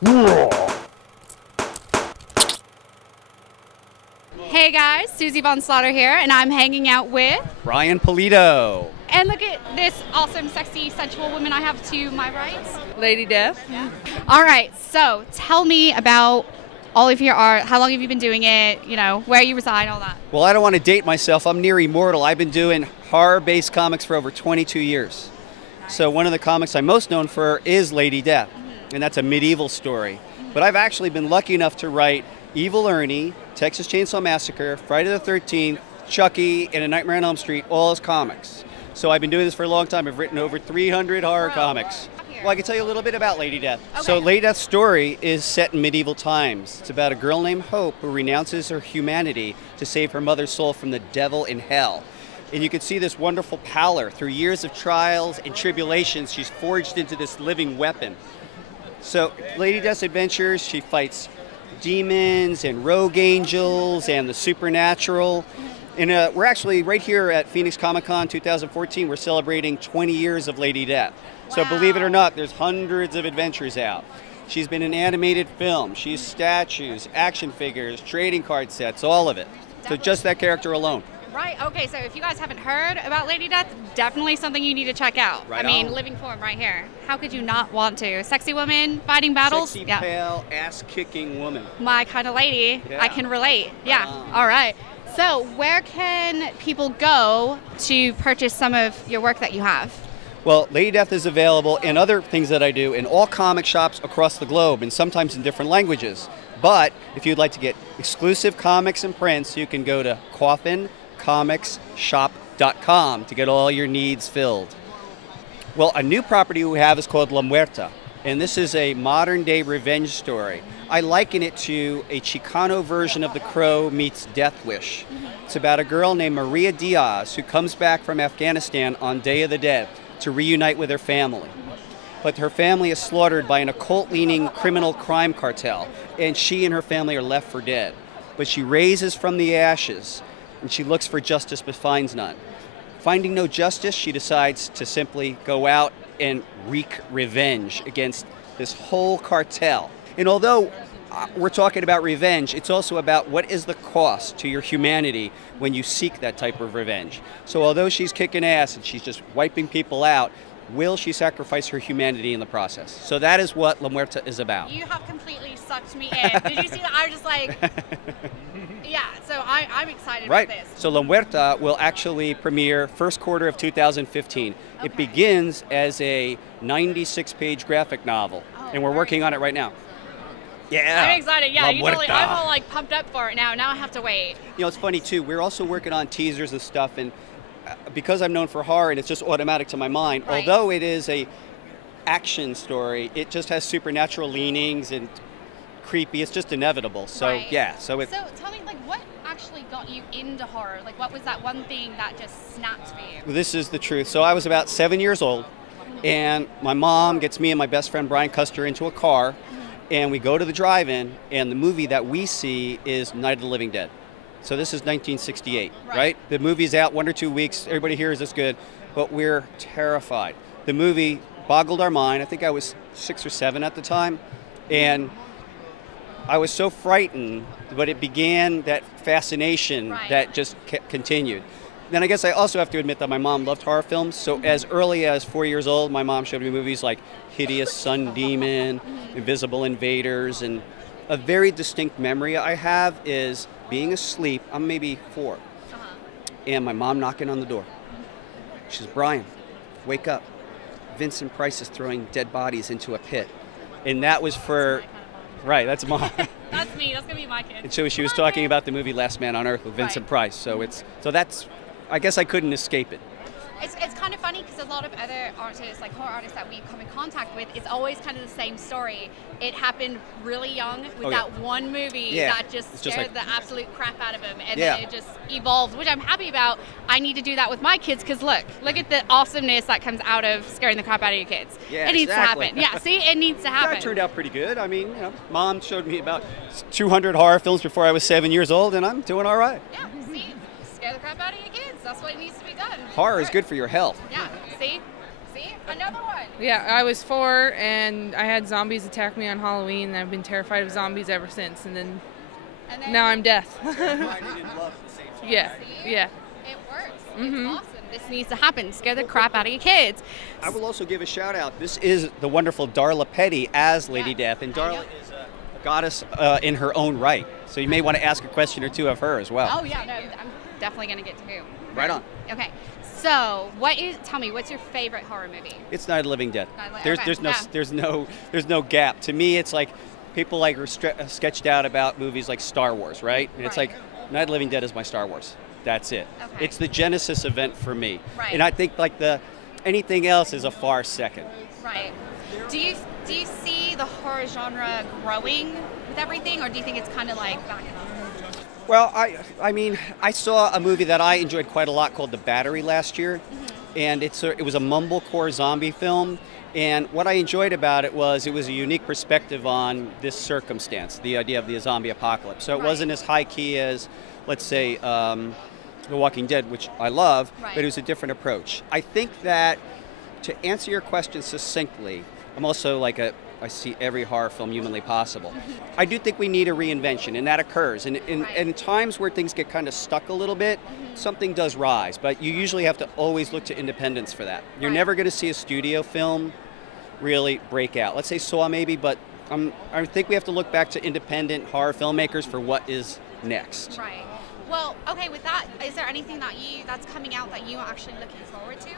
Hey guys, Susie Von Slaughter here, and I'm hanging out with Brian Pulido. And look at this awesome, sexy, sensual woman I have to my right. Lady Death. Yeah. All right, so tell me about all of your art. How long have you been doing it? You know, where you reside, all that. Well, I don't want to date myself. I'm near immortal. I've been doing horror-based comics for over 22 years. Nice. So one of the comics I'm most known for is Lady Death, and that's a medieval story. But I've actually been lucky enough to write Evil Ernie, Texas Chainsaw Massacre, Friday the 13th, Chucky, and A Nightmare on Elm Street, all as comics. So I've been doing this for a long time. I've written over 300 horror comics. Well, I can tell you a little bit about Lady Death. Okay. So Lady Death's story is set in medieval times. It's about a girl named Hope who renounces her humanity to save her mother's soul from the devil in hell. And you can see this wonderful pallor. Through years of trials and tribulations, she's forged into this living weapon. So Lady Death's adventures, she fights demons and rogue angels and the supernatural. And we're actually right here at Phoenix Comicon 2014. We're celebrating 20 years of Lady Death. So believe it or not, there's hundreds of adventures out. She's been in animated film. She's statues, action figures, trading card sets, all of it. Definitely. So just that character alone. Right, okay, so if you guys haven't heard about Lady Death, definitely something you need to check out. Right, I mean, living form right here. How could you not want to? Sexy woman, fighting battles. Sexy, pale, ass-kicking woman. My kind of lady. Yeah. I can relate. Yeah, all right. So where can people go to purchase some of your work that you have? Well, Lady Death is available and other things that I do in all comic shops across the globe, and sometimes in different languages. But if you'd like to get exclusive comics and prints, you can go to coffincomicsshop.com to get all your needs filled. Well, a new property we have is called La Muerta, and this is a modern-day revenge story. I liken it to a Chicano version of The Crow meets Death Wish. It's about a girl named Maria Diaz who comes back from Afghanistan on Day of the Dead to reunite with her family. But her family is slaughtered by an occult-leaning criminal crime cartel, and she and her family are left for dead. But she raises from the ashes, and she looks for justice but finds none. Finding no justice, she decides to simply go out and wreak revenge against this whole cartel. And although we're talking about revenge, it's also about what is the cost to your humanity when you seek that type of revenge. So although she's kicking ass and she's just wiping people out, will she sacrifice her humanity in the process? So that is what La Muerta is about. You have completely sucked me in. Did you see that? I was just like, yeah, so I'm excited about this. So La Muerta will actually premiere first quarter of 2015. Okay. It begins as a 96-page graphic novel, and we're working on it right now. Yeah. I'm excited. Yeah, I'm all like pumped up for it now. Now I have to wait. You know, it's funny too. We're also working on teasers and stuff, and because I'm known for horror and it's just automatic to my mind, although it is a action story, it just has supernatural leanings and creepy. It's just inevitable. So yeah. So tell me, like, what actually got you into horror? Like, what was that one thing that just snapped for you? Well, this is the truth. So I was about 7 years old, and my mom gets me and my best friend Brian Custer into a car. And we go to the drive-in, and the movie that we see is Night of the Living Dead. So this is 1968, right? The movie's out 1 or 2 weeks. Everybody hears it's good, but we're terrified. The movie boggled our mind. I think I was 6 or 7 at the time, and I was so frightened, but it began that fascination that just continued. Then I guess I also have to admit that my mom loved horror films. So as early as 4 years old, my mom showed me movies like Hideous Sun Demon, Invisible Invaders, and a very distinct memory I have is being asleep. I'm maybe 4, and my mom knocking on the door. She says, "Brian, wake up. Vincent Price is throwing dead bodies into a pit." And that was for, that's mom. That's me. That's gonna be my kid. And so she was talking about the movie Last Man on Earth with Vincent Price. So that's, I guess I couldn't escape it. It's kind of funny because a lot of other artists, like horror artists that we come in contact with, it's always kind of the same story. It happened really young with that one movie that just scared the absolute crap out of him, and then it just evolved, which I'm happy about. I need to do that with my kids because look at the awesomeness that comes out of scaring the crap out of your kids. Yeah, it needs to happen. Yeah, see, it needs to happen. That turned out pretty good. I mean, you know, Mom showed me about 200 horror films before I was 7 years old, and I'm doing all right. Yeah, see, scare the crap out of your kids. That's what needs to be done. Horror is good for your health. Yeah, see? See? Another one. Yeah, I was 4, and I had zombies attack me on Halloween, and I've been terrified of zombies ever since, and then now I'm death. Yeah, yeah. It works. It's awesome. This needs to happen. Scare the crap out of your kids. I will also give a shout out. This is the wonderful Darla Petty as Lady Death, and Darla is a goddess in her own right. So you may want to ask a question or two of her as well. Oh yeah, no, I'm definitely going to get to who. Right on. Okay. So, tell me, what's your favorite horror movie? It's Night of the Living Dead. There's no gap. To me, it's like people like are sketched out about movies like Star Wars, right? And it's like Night of the Living Dead is my Star Wars. That's it. Okay. It's the Genesis event for me. Right. And I think like anything else is a far second. Right. Do you see the horror genre growing with everything, or do you think it's kind of like back and forth? Well, I mean, I saw a movie that I enjoyed quite a lot called The Battery last year, and it was a mumblecore zombie film. And what I enjoyed about it was a unique perspective on this circumstance, the idea of the zombie apocalypse. So it wasn't as high key as, let's say, The Walking Dead, which I love, but it was a different approach. I think that, to answer your question succinctly, I'm also like I see every horror film humanly possible. I do think we need a reinvention, and that occurs. And in times where things get kind of stuck a little bit, something does rise. But you usually have to always look to independence for that. You're never going to see a studio film really break out. Let's say Saw maybe, but I think we have to look back to independent horror filmmakers for what is next. Right. Well, okay, with that, is there anything that's coming out that you're actually looking forward to?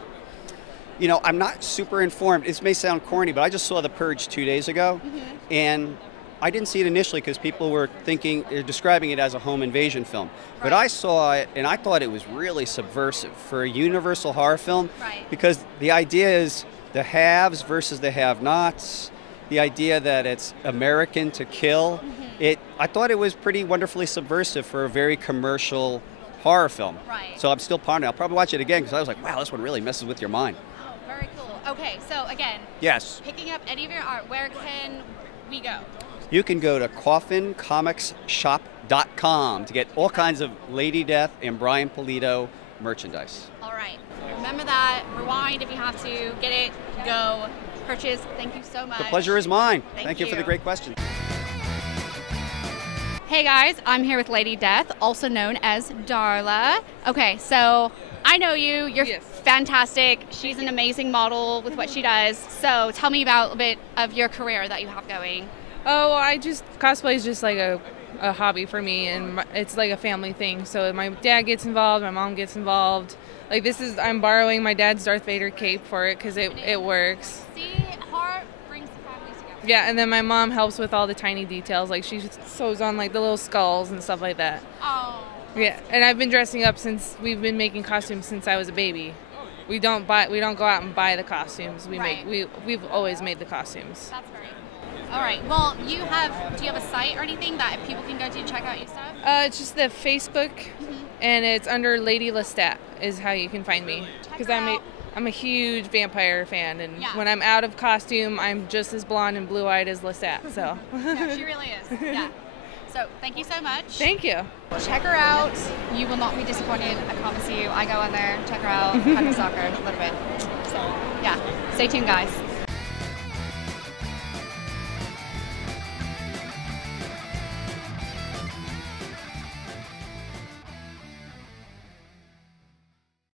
You know, I'm not super informed. This may sound corny, but I just saw The Purge 2 days ago, and I didn't see it initially because people were describing it as a home invasion film. But I saw it, and I thought it was really subversive for a universal horror film, because the idea is the haves versus the have-nots, the idea that it's American to kill. I thought it was pretty wonderfully subversive for a very commercial horror film. So I'm still pondering. I'll probably watch it again because I was like, wow, this one really messes with your mind. Very cool. Okay, so again, picking up any of your art, where can we go? You can go to coffincomicsshop.com to get all kinds of Lady Death and Brian Pulido merchandise. All right. Remember that. Rewind if you have to. Get it. Go. Purchase. Thank you so much. The pleasure is mine. Thank you for the great question. Hey guys, I'm here with Lady Death, also known as Darla. Okay, so I know you. You're fantastic. She's an amazing model with what she does. So tell me about a bit of your career that you have going. Oh, cosplay is just like a hobby for me, and it's like a family thing. So my dad gets involved, my mom gets involved. Like I'm borrowing my dad's Darth Vader cape for it because it works. See, horror brings the families together. Yeah, and then my mom helps with all the tiny details. Like she sews on like the little skulls and stuff like that. Oh. Yeah, and I've been dressing up since we've been making costumes since I was a baby. We don't go out and buy the costumes. We've always made the costumes. That's very cool. All right. Well, do you have a site or anything that people can go to check out your stuff? It's just the Facebook, and it's under Lady Lestat is how you can find me. Because I'm a huge vampire fan, and when I'm out of costume, I'm just as blonde and blue-eyed as Lestat. So. No, she really is. Yeah. So thank you so much. Thank you. Check her out. You will not be disappointed. I promise you. I go on there, check her out, kind of stalk her a little bit. So yeah, stay tuned, guys.